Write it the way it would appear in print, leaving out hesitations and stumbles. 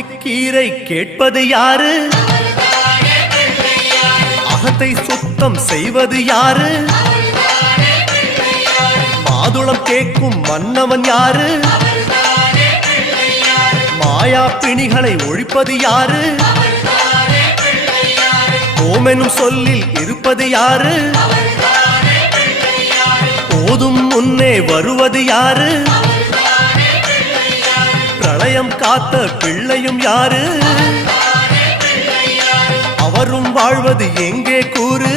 ஆட்டுக்கீரை கேட்பது யாரு? அகத்தை சுத்தம் செய்வது யாரு? மாதுளம் கேட்கும் மன்னவன் யாரு? மாயா பிணிகளை ஒழிப்பது யாரு? ஓமெனும் சொல்லில் இருப்பது யாரு? போதும் முன்னே வருவது யாரு? பிரளயம் காத்த பிள்ளையும் யாரு? அவரும் வாழ்வது எங்கே கூறு?